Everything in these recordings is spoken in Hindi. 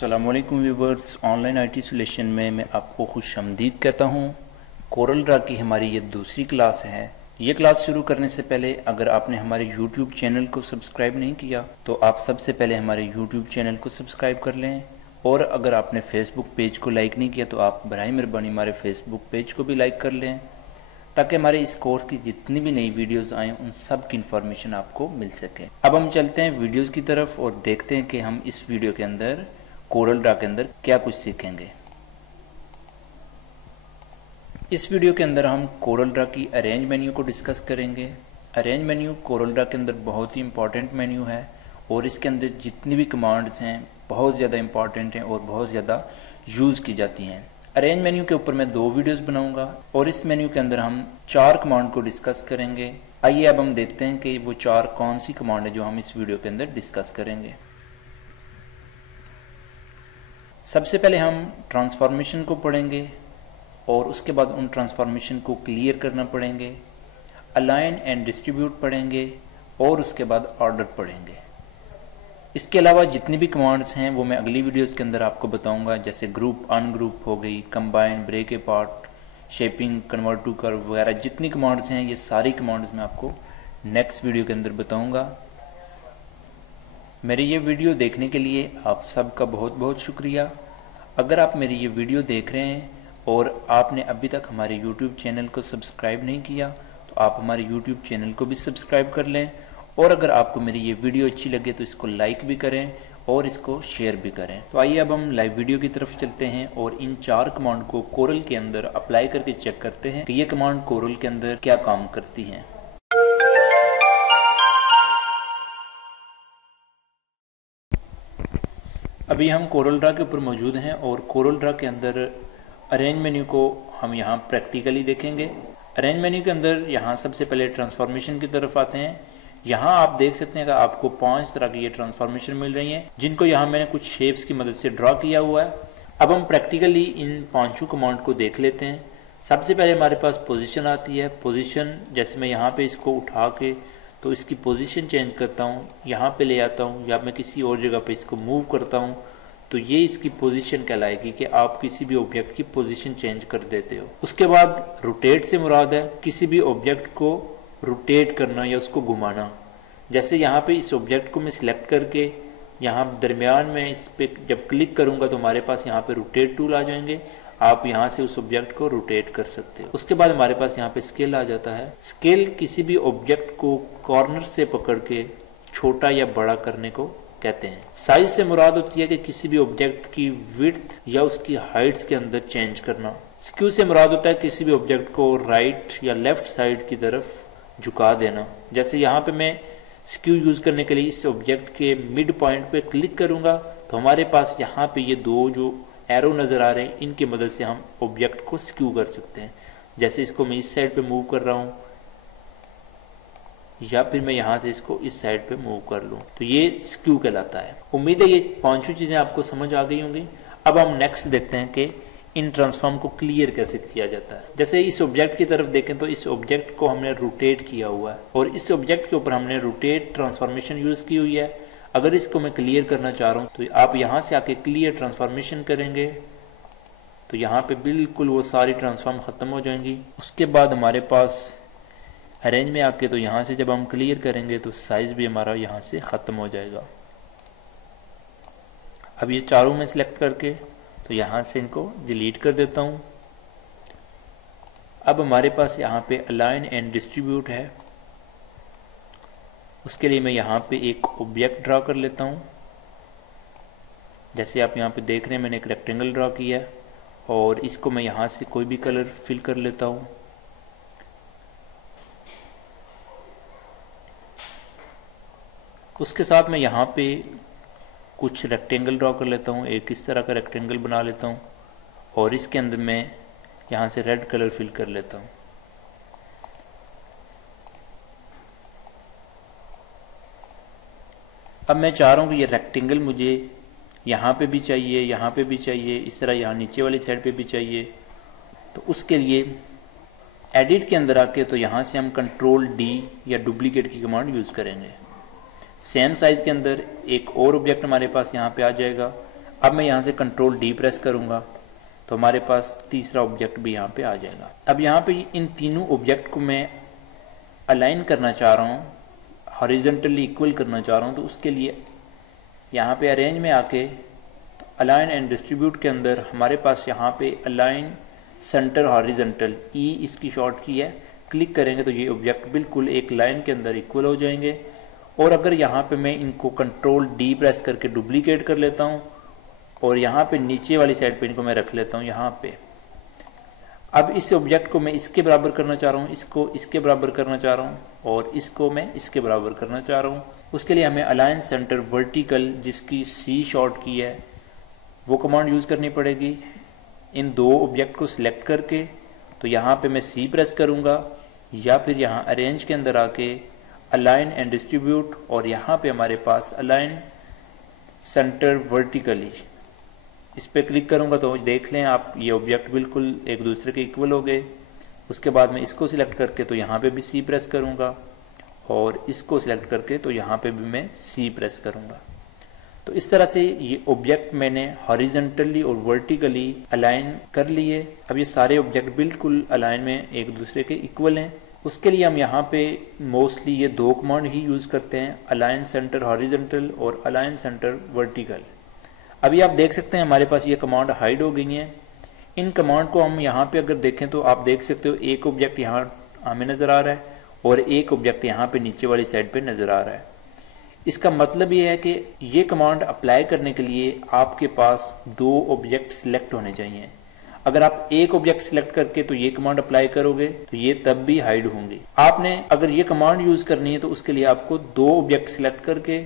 अस्सलामुअलैकुम व्यूवर्स, ऑनलाइन आईटी सोल्यूशन में मैं आपको खुशामदीद कहता हूँ। कोरल ड्रा की हमारी ये दूसरी क्लास है। ये क्लास शुरू करने से पहले अगर आपने हमारे YouTube चैनल को सब्सक्राइब नहीं किया तो आप सबसे पहले हमारे YouTube चैनल को सब्सक्राइब कर लें, और अगर आपने फेसबुक पेज को लाइक नहीं किया तो आप बराए मेहरबानी हमारे फेसबुक पेज को भी लाइक कर लें, ताकि हमारे इस कोर्स की जितनी भी नई वीडियोस आएँ उन सब की इन्फॉर्मेशन आपको मिल सके। अब हम चलते हैं वीडियोस की तरफ और देखते हैं कि हम इस वीडियो के अंदर कोरल ड्रा के अंदर क्या कुछ सीखेंगे। इस वीडियो के अंदर हम कोरल ड्रा की अरेंज मेन्यू को डिस्कस करेंगे। अरेंज मेन्यू कोरल ड्रा के अंदर बहुत ही इंपॉर्टेंट मेन्यू है और इसके अंदर जितनी भी कमांड्स हैं बहुत ज़्यादा इंपॉर्टेंट हैं और बहुत ज़्यादा यूज़ की जाती हैं। अरेंज मेन्यू के ऊपर मैं 2 वीडियोस बनाऊंगा और इस मेन्यू के अंदर हम 4 कमांड को डिस्कस करेंगे। आइए अब हम देखते हैं कि वो 4 कौन सी कमांड है जो हम इस वीडियो के अंदर डिस्कस करेंगे। सबसे पहले हम ट्रांसफॉर्मेशन को पढ़ेंगे और उसके बाद उन ट्रांसफॉर्मेशन को क्लियर करना पढ़ेंगे। अलाइन एंड डिस्ट्रीब्यूट पढ़ेंगे और उसके बाद ऑर्डर पढ़ेंगे। इसके अलावा जितनी भी कमांड्स हैं वो मैं अगली वीडियोस के अंदर आपको बताऊंगा, जैसे ग्रुप अनग्रुप हो गई, combine, break apart, shaping, convert to curve वगैरह जितनी कमांड्स हैं ये सारी कमांड्स मैं आपको नेक्स्ट वीडियो के अंदर बताऊंगा। मेरी ये वीडियो देखने के लिए आप सबका बहुत बहुत शुक्रिया। अगर आप मेरी ये वीडियो देख रहे हैं और आपने अभी तक हमारे YouTube चैनल को सब्सक्राइब नहीं किया तो आप हमारे YouTube चैनल को भी सब्सक्राइब कर लें, और अगर आपको मेरी ये वीडियो अच्छी लगे तो इसको लाइक भी करें और इसको शेयर भी करें। तो आइए अब हम लाइव वीडियो की तरफ चलते हैं और इन 4 कमांड को कोरल के अंदर अप्लाई करके चेक करते हैं कि ये कमांड कोरल के अंदर क्या काम करती हैं। अभी हम कोरल ड्रा के ऊपर मौजूद हैं और कोरल ड्रा के अंदर अरेंज मेन्यू को हम यहाँ प्रैक्टिकली देखेंगे। अरेंज मेन्यू के अंदर यहाँ सबसे पहले ट्रांसफॉर्मेशन की तरफ आते हैं। यहाँ आप देख सकते हैं कि आपको 5 तरह की ये ट्रांसफॉर्मेशन मिल रही हैं, जिनको यहाँ मैंने कुछ शेप्स की मदद से ड्रा किया हुआ है। अब हम प्रैक्टिकली इन 5 कमांड को देख लेते हैं। सबसे पहले हमारे पास पोजीशन आती है। पोजीशन जैसे मैं यहाँ पे इसको उठा के तो इसकी पोजीशन चेंज करता हूँ, यहाँ पे ले आता हूँ या मैं किसी और जगह पे इसको मूव करता हूँ तो ये इसकी पोजीशन कहलाएगी कि आप किसी भी ऑब्जेक्ट की पोजीशन चेंज कर देते हो। उसके बाद रोटेट से मुराद है किसी भी ऑब्जेक्ट को रोटेट करना या उसको घुमाना। जैसे यहाँ पे इस ऑब्जेक्ट को मैं सिलेक्ट करके यहाँ दरमियान में इस पे जब क्लिक करूँगा तो हमारे पास यहाँ पे रोटेट टूल आ जाएंगे। आप यहाँ से उस ऑब्जेक्ट को रोटेट कर सकते हो। उसके बाद हमारे पास यहाँ पे स्केल आ जाता है। स्केल किसी भी ऑब्जेक्ट को कॉर्नर से पकड़ के छोटा या बड़ा करने को कहते हैं। साइज से मुराद होती है कि किसी भी ऑब्जेक्ट की विड्थ या उसकी हाइट्स के अंदर चेंज करना। स्क्यू से मुराद होता है किसी भी ऑब्जेक्ट को राइट या लेफ्ट साइड की तरफ झुका देना। जैसे यहाँ पे मैं स्क्यू यूज करने के लिए इस ऑब्जेक्ट के मिड पॉइंट पे क्लिक करूंगा तो हमारे पास यहाँ पे ये 2 जो एरो नजर आ रहे हैं इनकी मदद से हम ऑब्जेक्ट को स्क्यू कर सकते हैं। जैसे इसको मैं इस साइड पे मूव कर रहा हूँ या फिर मैं यहाँ से इसको इस साइड पे मूव कर लूँ तो ये स्क्यू कहलाता है। उम्मीद है ये 5 चीजें आपको समझ आ गई होंगी। अब हम नेक्स्ट देखते हैं कि इन ट्रांसफॉर्म को क्लियर कैसे किया जाता है। जैसे इस ऑब्जेक्ट की तरफ देखें तो इस ऑब्जेक्ट को हमने रोटेट किया हुआ है और इस ऑब्जेक्ट के ऊपर हमने रोटेट ट्रांसफॉर्मेशन यूज की हुई है। अगर इसको मैं क्लियर करना चाह रहा हूँ तो आप यहाँ से आके क्लियर ट्रांसफॉर्मेशन करेंगे तो यहाँ पे बिल्कुल वो सारी ट्रांसफॉर्म खत्म हो जाएंगी। उसके बाद हमारे पास अरेंज में आके तो यहाँ से जब हम क्लियर करेंगे तो साइज भी हमारा यहाँ से खत्म हो जाएगा। अब ये चारों में सिलेक्ट करके तो यहाँ से इनको डिलीट कर देता हूँ। अब हमारे पास यहाँ पे अलाइन एंड डिस्ट्रीब्यूट है। उसके लिए मैं यहाँ पे एक ऑब्जेक्ट ड्रा कर लेता हूँ। जैसे आप यहाँ पे देख रहे हैं मैंने एक रेक्टेंगल ड्रा किया है और इसको मैं यहाँ से कोई भी कलर फिल कर लेता हूँ। उसके साथ मैं यहाँ पे कुछ रेक्टेंगल ड्रॉ कर लेता हूँ। एक इस तरह का रेक्टेंगल बना लेता हूँ और इसके अंदर मैं यहाँ से रेड कलर फिल कर लेता हूँ। अब मैं चाह रहा हूँ कि ये रेक्टेंगल मुझे यहाँ पे भी चाहिए, यहाँ पे भी चाहिए, इस तरह यहाँ नीचे वाली साइड पे भी चाहिए। तो उसके लिए एडिट के अंदर आके तो यहाँ से हम कंट्रोल D या डुप्लीकेट की कमांड यूज़ करेंगे। सेम साइज के अंदर एक और ऑब्जेक्ट हमारे पास यहाँ पे आ जाएगा। अब मैं यहाँ से कंट्रोल डी प्रेस करूँगा तो हमारे पास तीसरा ऑब्जेक्ट भी यहाँ पे आ जाएगा। अब यहाँ पे इन तीनों ऑब्जेक्ट को मैं अलाइन करना चाह रहा हूँ, हॉरिजॉन्टली इक्वल करना चाह रहा हूँ, तो उसके लिए यहाँ पे अरेंज में आके तो अलाइन एंड डिस्ट्रीब्यूट के अंदर हमारे पास यहाँ पे अलाइन सेंटर हॉरिजॉन्टल ई इसकी शॉर्ट की है, क्लिक करेंगे तो ये ऑब्जेक्ट बिल्कुल एक लाइन के अंदर इक्वल हो जाएंगे। और अगर यहाँ पे मैं इनको कंट्रोल डी प्रेस करके डुप्लीकेट कर लेता हूँ और यहाँ पे नीचे वाली साइड पे इनको मैं रख लेता हूँ यहाँ पे। अब इस ऑब्जेक्ट को मैं इसके बराबर करना चाह रहा हूँ, इसको इसके बराबर करना चाह रहा हूँ और इसको मैं इसके बराबर करना चाह रहा हूँ। उसके लिए हमें अलाइन सेंटर वर्टिकल जिसकी सी शॉर्ट की है वो कमांड यूज़ करनी पड़ेगी। इन दो ऑब्जेक्ट को सिलेक्ट करके तो यहाँ पे मैं सी प्रेस करूँगा या फिर यहाँ अरेंज के अंदर आके अलाइन एंड डिस्ट्रीब्यूट और यहाँ पे हमारे पास अलाइन सेंटर वर्टिकली इस पर क्लिक करूँगा तो देख लें आप ये ऑब्जेक्ट बिल्कुल एक दूसरे के इक्वल हो गए। उसके बाद मैं इसको सिलेक्ट करके तो यहाँ पे भी सी प्रेस करूँगा और इसको सिलेक्ट करके तो यहाँ पे भी मैं सी प्रेस करूँगा। तो इस तरह से ये ऑब्जेक्ट मैंने हॉरिजॉन्टली और वर्टिकली अलाइन कर लिए। अब ये सारे ऑब्जेक्ट बिल्कुल अलाइन में एक दूसरे के इक्वल हैं। उसके लिए हम यहाँ पे मोस्टली ये दो कमांड ही यूज़ करते हैं, अलाइन सेंटर हॉरिजॉन्टल और अलाइन सेंटर वर्टिकल। अभी आप देख सकते हैं हमारे पास ये कमांड हाइड हो गई हैं। इन कमांड को हम यहाँ पे अगर देखें तो आप देख सकते हो एक ऑब्जेक्ट यहाँ हमें नज़र आ रहा है और एक ऑब्जेक्ट यहाँ पे नीचे वाली साइड पे नज़र आ रहा है। इसका मतलब ये है कि ये कमांड अप्लाई करने के लिए आपके पास दो ऑब्जेक्ट सिलेक्ट होने चाहिए। अगर आप एक ऑब्जेक्ट सिलेक्ट करके तो ये कमांड अप्लाई करोगे तो ये तब भी हाइड होंगे। आपने अगर ये कमांड यूज़ करनी है तो उसके लिए आपको दो ऑब्जेक्ट सिलेक्ट करके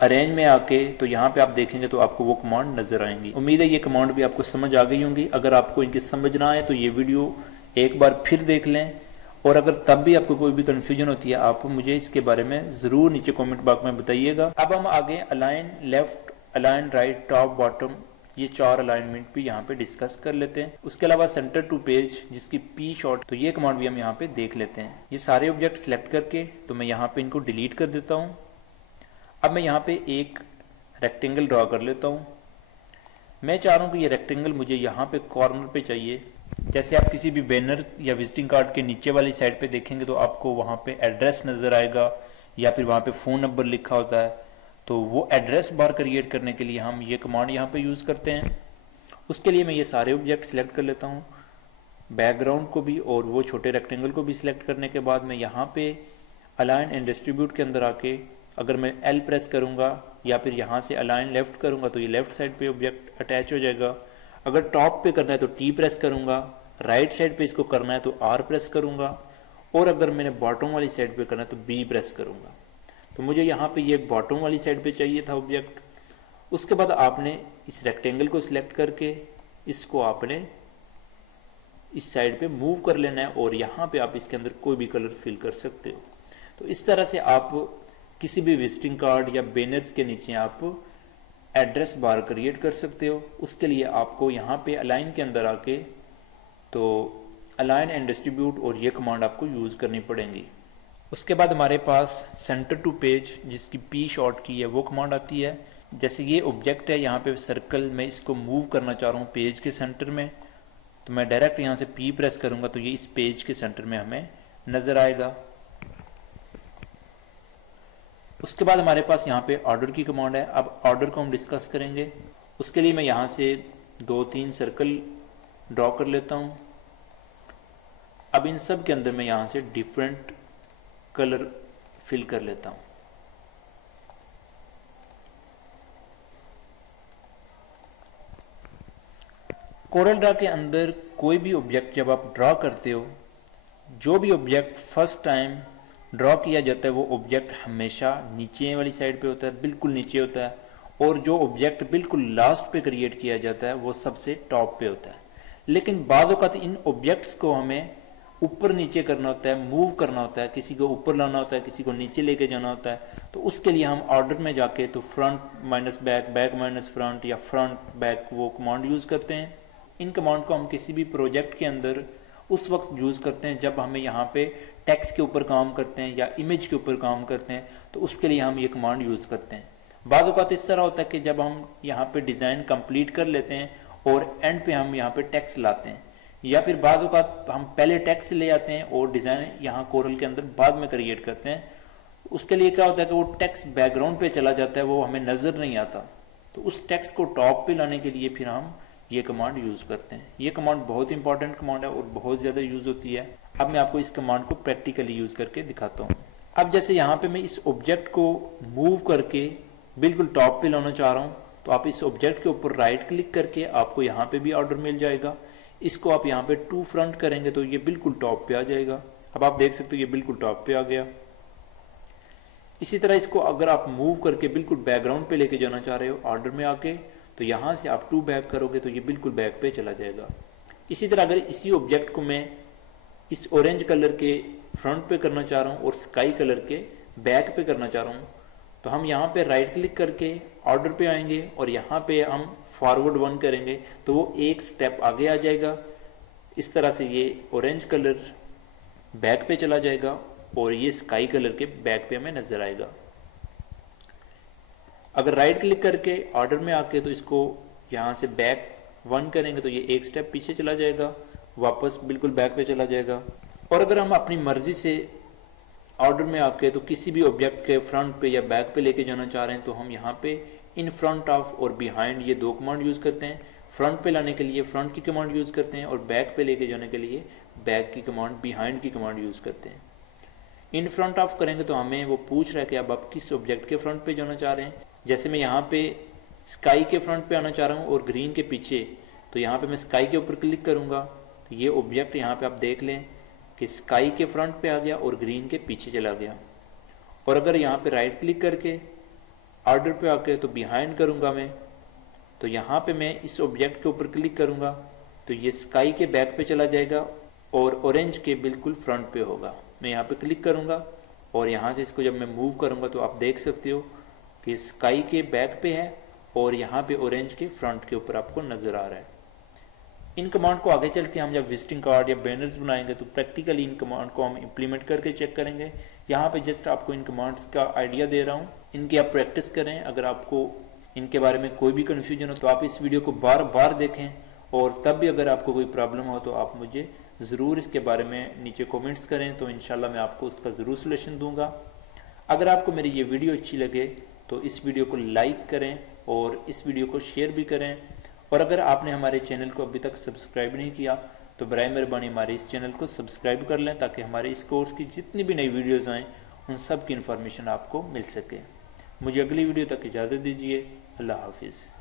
अरेंज में आके तो यहाँ पे आप देखेंगे तो आपको वो कमांड नजर आएंगी। उम्मीद है ये कमांड भी आपको समझ आ गई होंगी। अगर आपको इनकी समझ ना आए तो ये वीडियो एक बार फिर देख लें और अगर तब भी आपको कोई भी कंफ्यूजन होती है आप मुझे इसके बारे में ज़रूर नीचे कमेंट बॉक्स में बताइएगा। अब हम आगे align left, align right, top, bottom ये चार अलाइनमेंट भी यहाँ पे डिस्कस कर लेते हैं। उसके अलावा सेंटर टू पेज जिसकी पी शॉर्ट तो ये कमांड भी हम यहाँ पे देख लेते हैं। ये सारे ऑब्जेक्ट सिलेक्ट करके तो मैं यहाँ पे इनको डिलीट कर देता हूँ। अब मैं यहाँ पे एक रेक्टेंगल ड्रॉ कर लेता हूँ। मैं चाह रहा हूँ कि ये रेक्टेंगल मुझे यहाँ पे कॉर्नर पे चाहिए। जैसे आप किसी भी बैनर या विजिटिंग कार्ड के नीचे वाली साइड पे देखेंगे तो आपको वहाँ पे एड्रेस नज़र आएगा या फिर वहाँ पे फ़ोन नंबर लिखा होता है। तो वो एड्रेस बार क्रिएट करने के लिए हम ये कमांड यहाँ पे यूज़ करते हैं। उसके लिए मैं ये सारे ऑब्जेक्ट सिलेक्ट कर लेता हूँ, बैकग्राउंड को भी और वो छोटे रेक्टेंगल को भी सिलेक्ट करने के बाद मैं यहाँ पे अलाइन एंड डिस्ट्रीब्यूट के अंदर आके अगर मैं एल प्रेस करूँगा या फिर यहाँ से अलाइन लेफ्ट करूँगा तो ये लेफ्ट साइड पे ऑब्जेक्ट अटैच हो जाएगा। अगर टॉप पे करना है तो टी प्रेस करूँगा, राइट साइड पे इसको करना है तो आर प्रेस करूँगा और अगर मैंने बॉटम वाली साइड पे करना है तो बी प्रेस करूँगा। तो मुझे यहाँ पे ये बॉटम वाली साइड पे चाहिए था ऑब्जेक्ट। उसके बाद आपने इस रेक्टेंगल को सिलेक्ट करके इसको आपने इस साइड पे मूव कर लेना है और यहाँ पे आप इसके अंदर कोई भी कलर फिल कर सकते हो। तो इस तरह से आप किसी भी विजिटिंग कार्ड या बैनर्स के नीचे आप एड्रेस बार क्रिएट कर सकते हो। उसके लिए आपको यहाँ पे अलाइन के अंदर आके तो अलाइन एंड डिस्ट्रीब्यूट और ये कमांड आपको यूज़ करनी पड़ेंगी। उसके बाद हमारे पास सेंटर टू पेज जिसकी पी शॉर्ट की है वो कमांड आती है। जैसे ये ऑब्जेक्ट है यहाँ पे सर्कल, मैं इसको मूव करना चाह रहा हूँ पेज के सेंटर में, तो मैं डायरेक्ट यहाँ से पी प्रेस करूँगा तो ये इस पेज के सेंटर में हमें नज़र आएगा। उसके बाद हमारे पास यहाँ पे ऑर्डर की कमांड है। अब ऑर्डर को हम डिस्कस करेंगे। उसके लिए मैं यहाँ से 2-3 सर्कल ड्रॉ कर लेता हूँ। अब इन सब के अंदर मैं यहाँ से डिफरेंट कलर फिल कर लेता हूँ। कोरल ड्रा के अंदर कोई भी ऑब्जेक्ट जब आप ड्रॉ करते हो, जो भी ऑब्जेक्ट फर्स्ट टाइम ड्रॉ किया जाता है वो ऑब्जेक्ट हमेशा नीचे वाली साइड पे होता है, बिल्कुल नीचे होता है, और जो ऑब्जेक्ट बिल्कुल लास्ट पे क्रिएट किया जाता है वो सबसे टॉप पे होता है। लेकिन बाद वक़्त इन ऑब्जेक्ट्स को हमें ऊपर नीचे करना होता है, मूव करना होता है, किसी को ऊपर लाना होता है, किसी को नीचे लेके जाना होता है। तो उसके लिए हम ऑर्डर में जाके तो front minus back, back minus front या फ्रंट बैक वो कमांड यूज़ करते हैं। इन कमांड को हम किसी भी प्रोजेक्ट के अंदर उस वक्त यूज़ करते हैं जब हमें यहाँ पे टेक्स्ट के ऊपर काम करते हैं या इमेज के ऊपर काम करते हैं, तो उसके लिए हम ये कमांड यूज़ करते हैं। बाद औक़ात इस तरह होता है कि जब हम यहाँ पे डिज़ाइन कंप्लीट कर लेते हैं और एंड पे हम यहाँ पे टेक्स्ट लाते हैं, या फिर बाद औक़ात हम पहले टेक्स्ट ले आते हैं और डिज़ाइन यहाँ कोरल के अंदर बाद में क्रिएट करते हैं। उसके लिए क्या होता है कि वो टेक्स्ट बैकग्राउंड पे चला जाता है, वो हमें नज़र नहीं आता। तो उस टेक्स्ट को टॉप पे लाने के लिए फिर हम ये कमांड यूज़ करते हैं। ये कमांड बहुत इंपॉर्टेंट कमांड है और बहुत ज़्यादा यूज़ होती है। अब मैं आपको इस कमांड को प्रैक्टिकली यूज़ करके दिखाता हूँ। अब जैसे यहाँ पे मैं इस ऑब्जेक्ट को मूव करके बिल्कुल टॉप पे लाना चाह रहा हूँ, तो आप इस ऑब्जेक्ट के ऊपर राइट क्लिक करके आपको यहाँ पे भी ऑर्डर मिल जाएगा। इसको आप यहाँ पे टू फ्रंट करेंगे तो ये बिल्कुल टॉप पे आ जाएगा। अब आप देख सकते हो ये बिल्कुल टॉप पे आ गया। इसी तरह इसको अगर आप मूव करके बिल्कुल बैकग्राउंड पे लेके जाना चाह रहे हो ऑर्डर में आके, तो यहाँ से आप टू बैक करोगे तो ये बिल्कुल बैक पे चला जाएगा। इसी तरह अगर इसी ऑब्जेक्ट को मैं इस ऑरेंज कलर के फ्रंट पे करना चाह रहा हूँ और स्काई कलर के बैक पे करना चाह रहा हूँ, तो हम यहाँ पे राइट क्लिक करके ऑर्डर पे आएंगे और यहाँ पे हम फॉरवर्ड 1 करेंगे तो वो एक स्टेप आगे आ जाएगा। इस तरह से ये ऑरेंज कलर बैक पे चला जाएगा और ये स्काई कलर के बैक पे हमें नजर आएगा। अगर राइट क्लिक करके ऑर्डर में आके तो इसको यहाँ से बैक 1 करेंगे तो ये एक स्टेप पीछे चला जाएगा, वापस बिल्कुल बैक पे चला जाएगा। और अगर हम अपनी मर्जी से ऑर्डर में आके तो किसी भी ऑब्जेक्ट के फ्रंट पे या बैक पे लेके जाना चाह रहे हैं तो हम यहाँ पे इन फ्रंट ऑफ और बिहाइंड ये दो कमांड यूज़ करते हैं। फ्रंट पे लाने के लिए फ्रंट की कमांड यूज़ करते हैं और बैक पे लेके जाने के लिए बैक की कमांड, बिहाइंड की कमांड यूज़ करते हैं। इन फ्रंट ऑफ करेंगे तो हमें वो पूछ रहा है कि अब आप किस ऑब्जेक्ट के फ्रंट पे जाना चाह रहे हैं। जैसे मैं यहाँ पे स्काई के फ्रंट पे आना चाह रहा हूँ और ग्रीन के पीछे, तो यहाँ पे मैं स्काई के ऊपर क्लिक करूँगा तो ये ऑब्जेक्ट यहाँ पे आप देख लें कि स्काई के फ्रंट पे आ गया और ग्रीन के पीछे चला गया। और अगर यहाँ पे राइट क्लिक करके ऑर्डर पे आके तो बिहाइंड करूँगा मैं, तो यहाँ पे मैं इस ऑब्जेक्ट के ऊपर क्लिक करूँगा तो ये स्काई के बैक पे चला जाएगा और ऑरेंज के बिल्कुल फ्रंट पे होगा। मैं यहाँ पे क्लिक करूँगा और यहाँ से इसको जब मैं मूव करूँगा तो आप देख सकते हो कि स्काई के बैक पे है और यहाँ पे ऑरेंज के फ्रंट के ऊपर आपको नज़र आ रहा है। इन कमांड को आगे चल के हम जब विजिटिंग कार्ड या बैनर्स बनाएंगे तो प्रैक्टिकली इन कमांड को हम इम्प्लीमेंट करके चेक करेंगे। यहाँ पे जस्ट आपको इन कमांड्स का आइडिया दे रहा हूँ, इनकी आप प्रैक्टिस करें। अगर आपको इनके बारे में कोई भी कन्फ्यूजन हो तो आप इस वीडियो को बार बार देखें और तब भी अगर आपको कोई प्रॉब्लम हो तो आप मुझे ज़रूर इसके बारे में नीचे कमेंट्स करें, तो इंशाल्लाह मैं आपको उसका ज़रूर सलूशन दूंगा। अगर आपको मेरी ये वीडियो अच्छी लगे तो इस वीडियो को लाइक करें और इस वीडियो को शेयर भी करें। और अगर आपने हमारे चैनल को अभी तक सब्सक्राइब नहीं किया तो बराए मेहरबानी हमारे इस चैनल को सब्सक्राइब कर लें ताकि हमारे इस कोर्स की जितनी भी नई वीडियोज़ आएँ उन सब की इन्फॉर्मेशन आपको मिल सके। मुझे अगली वीडियो तक इजाज़त दीजिए। अल्लाह हाफिज़।